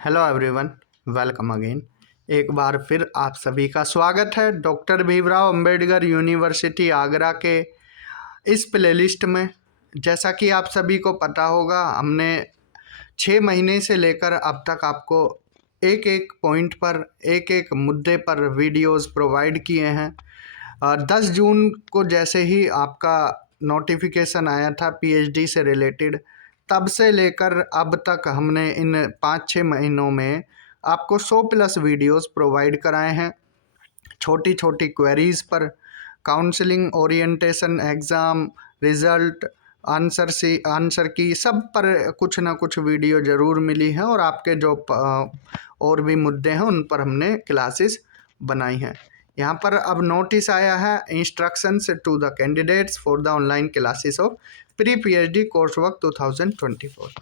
Hello everyone, welcome again. एक बार फिर आप सभी का स्वागत है डॉक्टर भीमराव अंबेडकर यूनिवर्सिटी आगरा के इस प्लेलिस्ट में। जैसा कि आप सभी को पता होगा, हमने 6 महीने से लेकर अब तक आपको एक एक पॉइंट पर, एक एक मुद्दे पर वीडियोस प्रोवाइड किए हैं। 10 जून को जैसे ही आपका नोटिफिकेशन आया था पीएचडी से रिलेटेड, तब से लेकर अब तक हमने इन 5-6 महीनों में आपको 100 प्लस वीडियोस प्रोवाइड कराए हैं। छोटी छोटी क्वेरीज पर, counselling, orientation, exam, result, answer की सब पर कुछ ना कुछ वीडियो ज़रूर मिली है। और आपके जो और भी मुद्दे हैं उन पर हमने क्लासेस बनाई हैं। यहाँ पर अब नोटिस आया है, instructions to the candidates for the online classes of pre PhD course work 2024।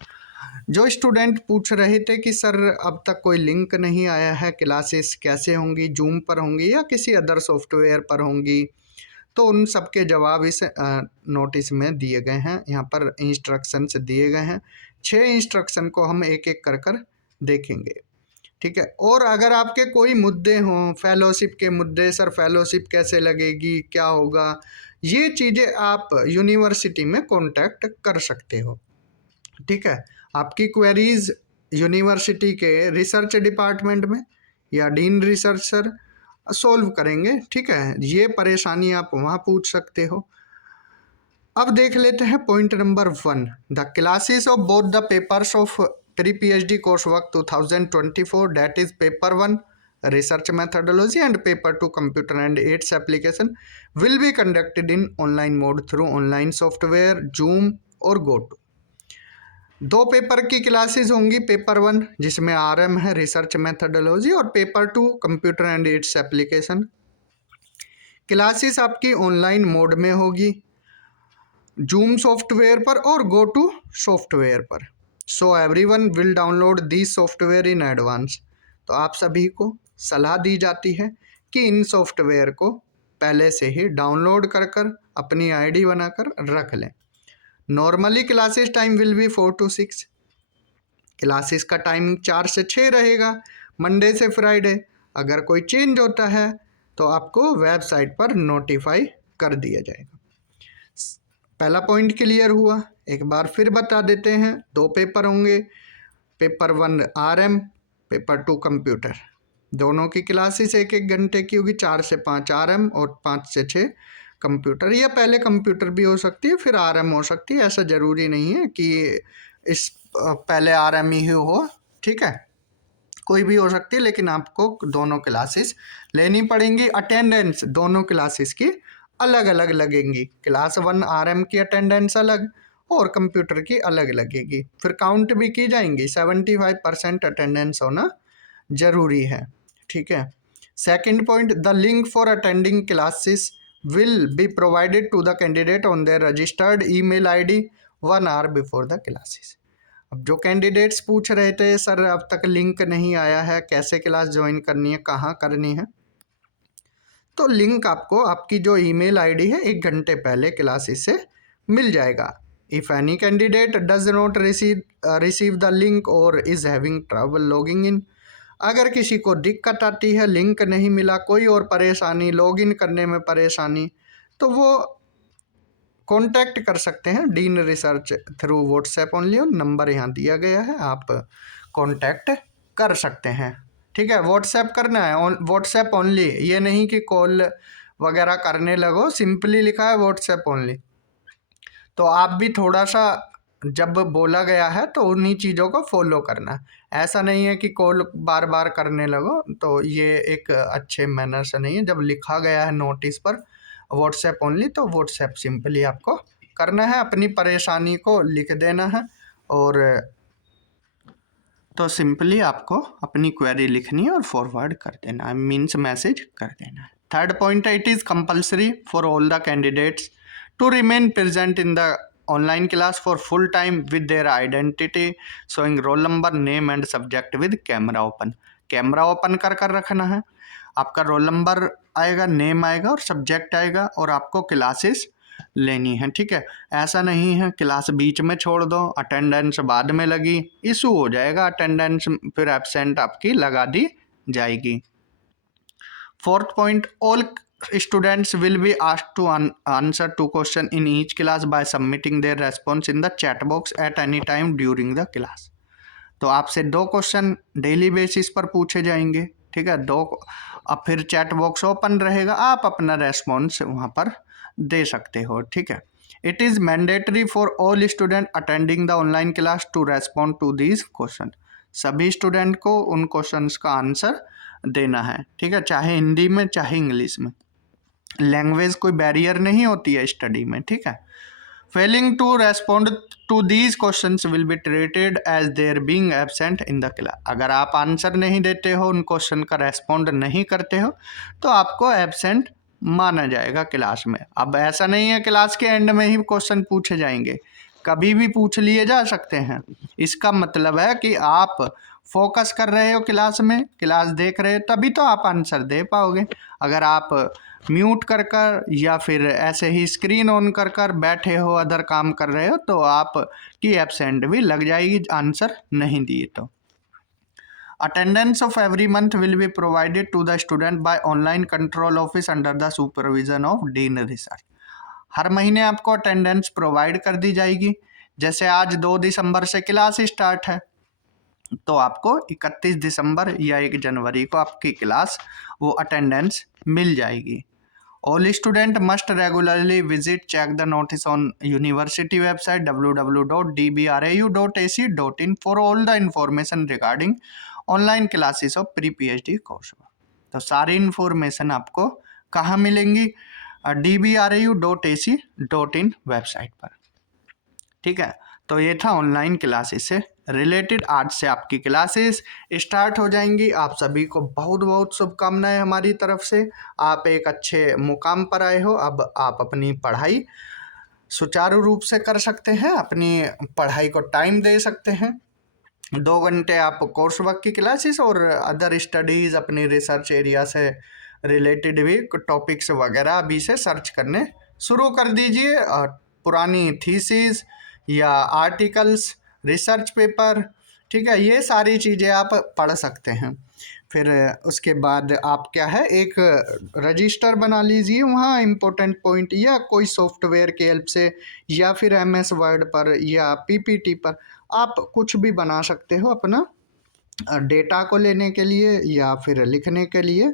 जो स्टूडेंट पूछ रहे थे कि सर अब तक कोई लिंक नहीं आया है, क्लासेस कैसे होंगी, जूम पर होंगी या किसी अदर सॉफ्टवेयर पर होंगी, तो उन सब के जवाब इस नोटिस में दिए गए हैं। यहाँ पर इंस्ट्रक्शंस दिए गए हैं। 6 इंस्ट्रक्शन को हम एक एक कर कर देखेंगे, ठीक है। और अगर आपके कोई मुद्दे हों, फेलोशिप के मुद्दे, सर फेलोशिप कैसे लगेगी, क्या होगा, ये चीज़ें आप यूनिवर्सिटी में कांटेक्ट कर सकते हो, ठीक है। आपकी क्वेरीज यूनिवर्सिटी के रिसर्च डिपार्टमेंट में या डीन रिसर्चर सॉल्व करेंगे, ठीक है। ये परेशानी आप वहाँ पूछ सकते हो। अब देख लेते हैं point number 1, the classes of both the papers of pre PhD course work 2024, that is paper 1 research methodology and paper 2 computer and its application will be conducted in online mode through online software Zoom और GoTo। 2 paper की classes होंगी, paper 1 जिसमें RM है research methodology और paper 2 computer and its application. Classes आपकी online mode में होगी, zoom software पर और GoTo सॉफ्टवेयर पर। So everyone will download this software in advance. तो आप सभी को सलाह दी जाती है कि इन सॉफ्टवेयर को पहले से ही डाउनलोड कर कर अपनी आईडी बनाकर रख लें। Normally classes time will be 4 to 6। Classes का टाइमिंग 4 से 6 रहेगा, मंडे से फ्राइडे। अगर कोई चेंज होता है तो आपको वेबसाइट पर नोटिफाई कर दिया जाएगा। पहला पॉइंट क्लियर हुआ। एक बार फिर बता देते हैं, 2 पेपर होंगे, पेपर 1 RM, पेपर 2 कंप्यूटर। दोनों की क्लासेस 1-1 घंटे की होगी, 4 से 5 RM और 5 से 6 कंप्यूटर। या पहले कंप्यूटर भी हो सकती है फिर RM हो सकती है, ऐसा ज़रूरी नहीं है कि इस पहले RM ही हो, ठीक है, कोई भी हो सकती है, लेकिन आपको दोनों क्लासेस लेनी पड़ेंगी। अटेंडेंस दोनों क्लासेस की अलग अलग लगेंगी। क्लास 1 RM की अटेंडेंस अलग और कंप्यूटर की अलग लगेगी। फिर काउंट भी की जाएंगी। 75% अटेंडेंस होना ज़रूरी है, ठीक है। Second point, the link for attending classes will be provided to the candidate on their registered email ID 1 hour before the classes. अब जो कैंडिडेट्स पूछ रहे थे सर अब तक लिंक नहीं आया है, कैसे क्लास ज्वाइन करनी है, कहाँ करनी है, तो लिंक आपको आपकी जो ईमेल आईडी है 1 घंटे पहले क्लासेस से मिल जाएगा। If any candidate does not receive the link और is having trouble logging in, अगर किसी को दिक्कत आती है, लिंक नहीं मिला, कोई और परेशानी, लॉगिन करने में परेशानी, तो वो कांटेक्ट कर सकते हैं dean research through WhatsApp only. और नंबर यहाँ दिया गया है, आप कांटेक्ट कर सकते हैं, ठीक है। व्हाट्सएप करना है, व्हाट्सएप ओनली, ये नहीं कि कॉल वगैरह करने लगो, सिंपली लिखा है व्हाट्सएप ओनली। तो आप भी थोड़ा सा जब बोला गया है तो उन्हीं चीज़ों को फॉलो करना है। ऐसा नहीं है कि कॉल बार बार करने लगो, तो ये एक अच्छे मैनर से नहीं है। जब लिखा गया है नोटिस पर व्हाट्सएप ओनली, तो व्हाट्सएप सिंपली आपको करना है, अपनी परेशानी को लिख देना है और तो सिंपली आपको अपनी क्वेरी लिखनी है और फॉरवर्ड कर देना है, मीन्स मैसेज कर देना है। थर्ड पॉइंट है, it is compulsory for all the candidates to remain present in the online class for full time with their identity showing roll number, name and subject with camera open। Camera open कर कर रखना है, आपका roll number आएगा, name आएगा और subject आएगा, और आपको क्लासेस लेनी है, ठीक है। ऐसा नहीं है क्लास बीच में छोड़ दो, अटेंडेंस बाद में लगी, इशू हो जाएगा, अटेंडेंस फिर एब्सेंट आपकी लगा दी जाएगी। Fourth point, all students will be asked to answer 2 questions in each class by submitting their response in the chat box at any time during the class। तो आपसे 2 क्वेश्चन डेली बेसिस पर पूछे जाएंगे, ठीक है। अब फिर चैट बॉक्स ओपन रहेगा, आप अपना रेस्पॉन्स वहाँ पर दे सकते हो, ठीक है। It is mandatory for all student attending the online class to respond to these question. सभी स्टूडेंट को उन क्वेश्चंस का आंसर देना है, ठीक है, चाहे हिंदी में चाहे इंग्लिश में। लैंग्वेज कोई बैरियर नहीं होती है स्टडी में, ठीक है। Failing to respond to these questions will be treated as their being absent in the class. अगर आप आंसर नहीं देते हो, उन क्वेश्चन का रेस्पॉन्ड नहीं करते हो, तो आपको एब्सेंट माना जाएगा क्लास में। अब ऐसा नहीं है क्लास के एंड में ही क्वेश्चन पूछे जाएंगे, कभी भी पूछ लिए जा सकते हैं। इसका मतलब है कि आप फोकस कर रहे हो क्लास में, क्लास देख रहे हो, तभी तो आप आंसर दे पाओगे। अगर आप म्यूट कर कर या फिर ऐसे ही स्क्रीन ऑन कर कर बैठे हो, अदर काम कर रहे हो, तो आप की एब्सेंट भी लग जाएगी आंसर नहीं दिए तो। Attendance of every month will be provided to the student by online control office under the supervision of dean research. हर महीने आपको अटेंडेंस प्रोवाइड कर दी जाएगी। जैसे आज 2 दिसंबर से क्लास स्टार्ट है, तो आपको 31 दिसंबर या 1 जनवरी को आपकी क्लास वो अटेंडेंस मिल जाएगी। All student must regularly visit check the notice on university website www.dbrau.ac.in for all the information regarding online classes of pre-PhD course। तो सारी इंफॉर्मेशन आपको कहाँ मिलेंगी? dbrau.ac.in वेबसाइट पर, ठीक है। तो ये था ऑनलाइन क्लासेस से रिलेटेड। आज से आपकी क्लासेस स्टार्ट हो जाएंगी। आप सभी को बहुत बहुत शुभकामनाएं हमारी तरफ से। आप एक अच्छे मुकाम पर आए हो। अब आप अपनी पढ़ाई सुचारू रूप से कर सकते हैं, अपनी पढ़ाई को टाइम दे सकते हैं। 2 घंटे आप कोर्स वर्क की क्लासेस और अदर स्टडीज़, अपनी रिसर्च एरिया से रिलेटेड भी टॉपिक्स वगैरह अभी से सर्च करने शुरू कर दीजिए। पुरानी थीसिस या आर्टिकल्स, रिसर्च पेपर, ठीक है, ये सारी चीज़ें आप पढ़ सकते हैं। फिर उसके बाद आप क्या है, एक रजिस्टर बना लीजिए, वहाँ इम्पोर्टेंट पॉइंट या कोई सॉफ्टवेयर के हेल्प से या फिर MS वर्ड पर या PPT पर आप कुछ भी बना सकते हो अपना डेटा को लेने के लिए या फिर लिखने के लिए,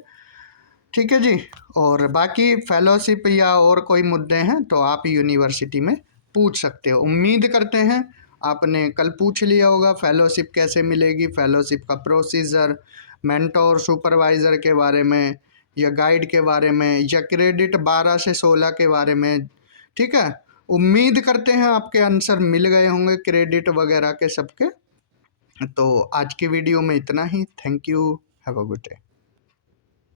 ठीक है जी। और बाकी फेलोशिप या और कोई मुद्दे हैं तो आप यूनिवर्सिटी में पूछ सकते हो। उम्मीद करते हैं आपने कल पूछ लिया होगा फेलोशिप कैसे मिलेगी, फेलोशिप का प्रोसीजर, मेंटोर सुपरवाइज़र के बारे में या गाइड के बारे में या क्रेडिट 12 से 16 के बारे में, ठीक है। उम्मीद करते हैं आपके आंसर मिल गए होंगे क्रेडिट वगैरह के सबके। तो आज की वीडियो में इतना ही। Thank you, have a good day.